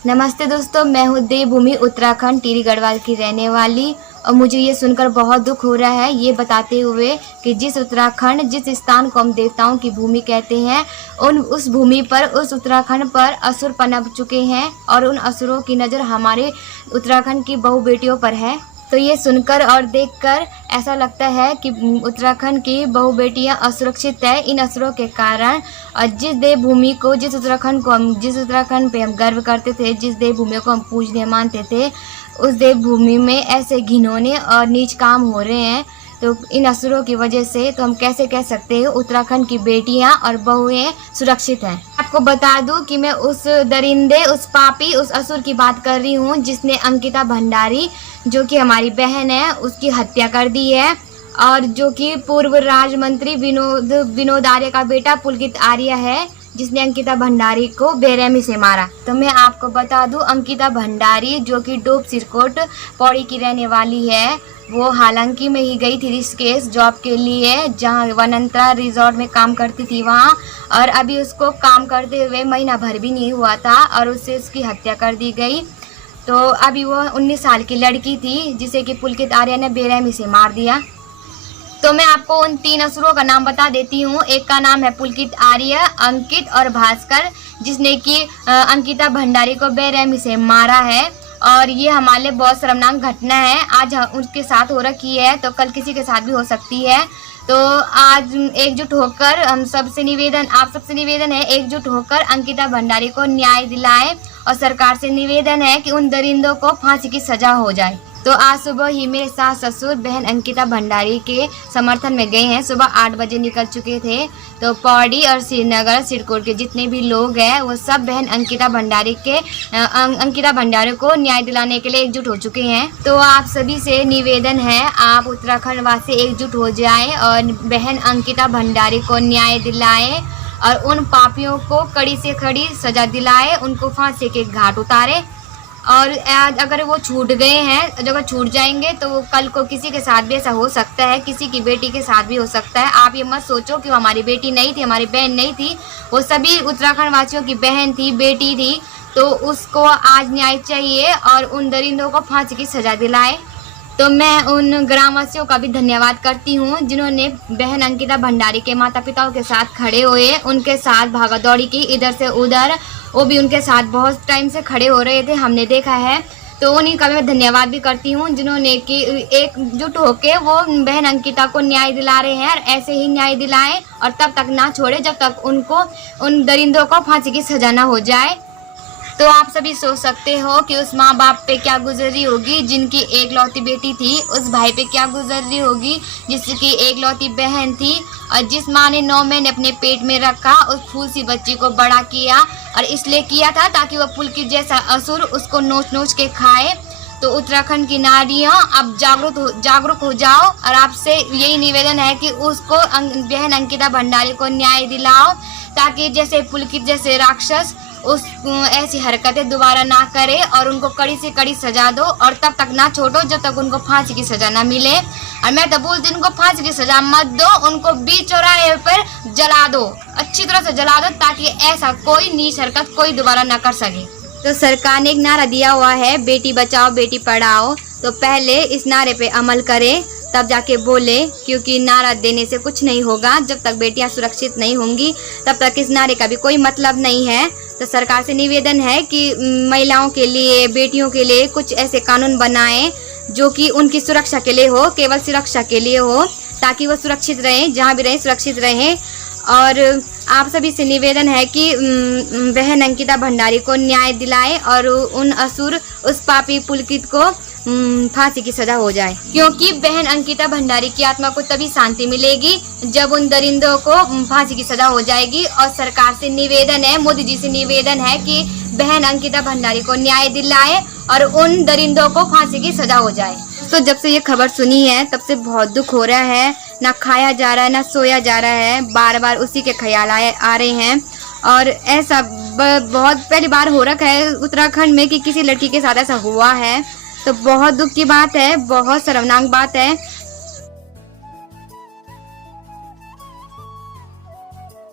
नमस्ते दोस्तों, मैं हूँ देवभूमि उत्तराखंड टिहरी गढ़वाल की रहने वाली। और मुझे ये सुनकर बहुत दुख हो रहा है ये बताते हुए कि जिस उत्तराखंड, जिस स्थान को हम देवताओं की भूमि कहते हैं, उस भूमि पर, उस उत्तराखंड पर असुर पनप चुके हैं और उन असुरों की नज़र हमारे उत्तराखंड की बहू बेटियों पर है। तो ये सुनकर और देखकर ऐसा लगता है कि उत्तराखंड की बहू बेटियां असुरक्षित है इन असुरों के कारण। और जिस देवभूमि को, जिस उत्तराखंड पे हम गर्व करते थे, जिस देवभूमि को हम पूजनीय मानते थे, उस देवभूमि में ऐसे घिनौने और नीच काम हो रहे हैं। तो इन असुरों की वजह से तो हम कैसे कह सकते हैं उत्तराखंड की बेटियां और बहुएं सुरक्षित हैं। आपको बता दूं कि मैं उस दरिंदे, उस पापी, उस असुर की बात कर रही हूं जिसने अंकिता भंडारी, जो कि हमारी बहन है, उसकी हत्या कर दी है। और जो कि पूर्व राज्य मंत्री विनोद आर्य का बेटा पुलकित आर्य है, जिसने अंकिता भंडारी को बेरहमी से मारा। तो मैं आपको बता दूं, अंकिता भंडारी जो कि डोब सिरकोट पौड़ी की रहने वाली है, वो हालांकि में ही गई थी ऋषिकेश जॉब के लिए, जहां वनंतरा रिजॉर्ट में काम करती थी वहां। और अभी उसको काम करते हुए महीना भर भी नहीं हुआ था और उससे उसकी हत्या कर दी गई। तो अभी वो 19 साल की लड़की थी जिसे कि पुलकित आर्य ने बेरहमी से मार दिया। तो मैं आपको उन 3 असुरों का नाम बता देती हूँ। एक का नाम है पुलकित आर्य, अंकित और भास्कर, जिसने कि अंकिता भंडारी को बेरहमी से मारा है। और ये हमारे लिए बहुत शर्मनाक घटना है। आज उसके साथ हो रखी है तो कल किसी के साथ भी हो सकती है। तो आज एकजुट होकर हम सबसे निवेदन, आप सबसे निवेदन है, एकजुट होकर अंकिता भंडारी को न्याय दिलाएं। और सरकार से निवेदन है कि उन दरिंदों को फांसी की सजा हो जाए। तो आज सुबह ही मेरे सास ससुर बहन अंकिता भंडारी के समर्थन में गए हैं। सुबह 8 बजे निकल चुके थे। तो पौड़ी और श्रीनगर, सिरकोट के जितने भी लोग हैं वो सब बहन अंकिता भंडारी को न्याय दिलाने के लिए एकजुट हो चुके हैं। तो आप सभी से निवेदन है, आप उत्तराखंड वासी एकजुट हो जाएं और बहन अंकिता भंडारी को न्याय दिलाएं और उन पापियों को कड़ी से कड़ी सजा दिलाए, उनको फांसी के घाट उतारे। और आज अगर वो छूट गए हैं, अगर छूट जाएंगे तो कल को किसी के साथ भी ऐसा हो सकता है, किसी की बेटी के साथ भी हो सकता है। आप ये मत सोचो कि वो हमारी बेटी नहीं थी, हमारी बहन नहीं थी, वो सभी उत्तराखंड वासियों की बहन थी, बेटी थी। तो उसको आज न्याय चाहिए और उन दरिंदों को फांसी की सजा दिलाए। तो मैं उन ग्रामवासियों का भी धन्यवाद करती हूँ जिन्होंने बहन अंकिता भंडारी के माता पिताओं के साथ खड़े हुए, उनके साथ भागा दौड़ी की इधर से उधर। वो भी उनके साथ बहुत टाइम से खड़े हो रहे थे, हमने देखा है। तो उन्हीं का मैं धन्यवाद भी करती हूँ जिन्होंने कि एकजुट होके वो बहन अंकिता को न्याय दिला रहे हैं। और ऐसे ही न्याय दिलाएं और तब तक ना छोड़े जब तक उनको, उन दरिंदों को फांसी की सजा ना हो जाए। तो आप सभी सोच सकते हो कि उस माँ बाप पे क्या गुजरी होगी जिनकी एकलौती बेटी थी, उस भाई पे क्या गुजरी होगी जिसकी एकलौती बहन थी। और जिस माँ ने 9 महीने अपने पेट में रखा, उस फूल सी बच्ची को बड़ा किया और इसलिए किया था ताकि वह पुलकित जैसा असुर उसको नोच नोच के खाए। तो उत्तराखंड की नारियाँ अब जागरूक हो जाओ और आपसे यही निवेदन है कि उसको बहन अंकिता भंडारी को न्याय दिलाओ, ताकि जैसे पुलकित जैसे राक्षस उस ऐसी हरकतें दोबारा ना करे और उनको कड़ी से कड़ी सजा दो। और तब तक ना छोड़ो जब तक उनको फांसी की सजा ना मिले। और मैं तो बोलती हूँ उनको फांसी की सजा मत दो, उनको बीच चौराहे पर जला दो, अच्छी तरह से जला दो, ताकि ऐसा कोई नीच हरकत कोई दोबारा ना कर सके। तो सरकार ने एक नारा दिया हुआ है, बेटी बचाओ बेटी पढ़ाओ। तो पहले इस नारे पे अमल करें तब जाके बोले, क्योंकि नारा देने से कुछ नहीं होगा। जब तक बेटियां सुरक्षित नहीं होंगी तब तक इस नारे का भी कोई मतलब नहीं है। तो सरकार से निवेदन है कि महिलाओं के लिए, बेटियों के लिए कुछ ऐसे कानून बनाएं जो कि उनकी सुरक्षा के लिए हो, केवल सुरक्षा के लिए हो, ताकि वो सुरक्षित रहें, जहाँ भी रहें सुरक्षित रहें। और आप सभी से निवेदन है कि बहन अंकिता भंडारी को न्याय दिलाए और उन असुर, उस पापी पुलकित को फांसी की सजा हो जाए, क्योंकि बहन अंकिता भंडारी की आत्मा को तभी शांति मिलेगी जब उन दरिंदों को फांसी की सजा हो जाएगी। और सरकार से निवेदन है, मोदी जी से निवेदन है कि बहन अंकिता भंडारी को न्याय दिलाए और उन दरिंदों को फांसी की सजा हो जाए। तो जब से ये खबर सुनी है तब से बहुत दुख हो रहा है, ना खाया जा रहा है ना सोया जा रहा है, बार बार उसी के ख्याल आ रहे हैं। और ऐसा बहुत पहली बार हो रखा है उत्तराखंड में कि किसी लड़की के साथ ऐसा हुआ है। तो बहुत दुख की बात है, बहुत शर्मनाक बात है।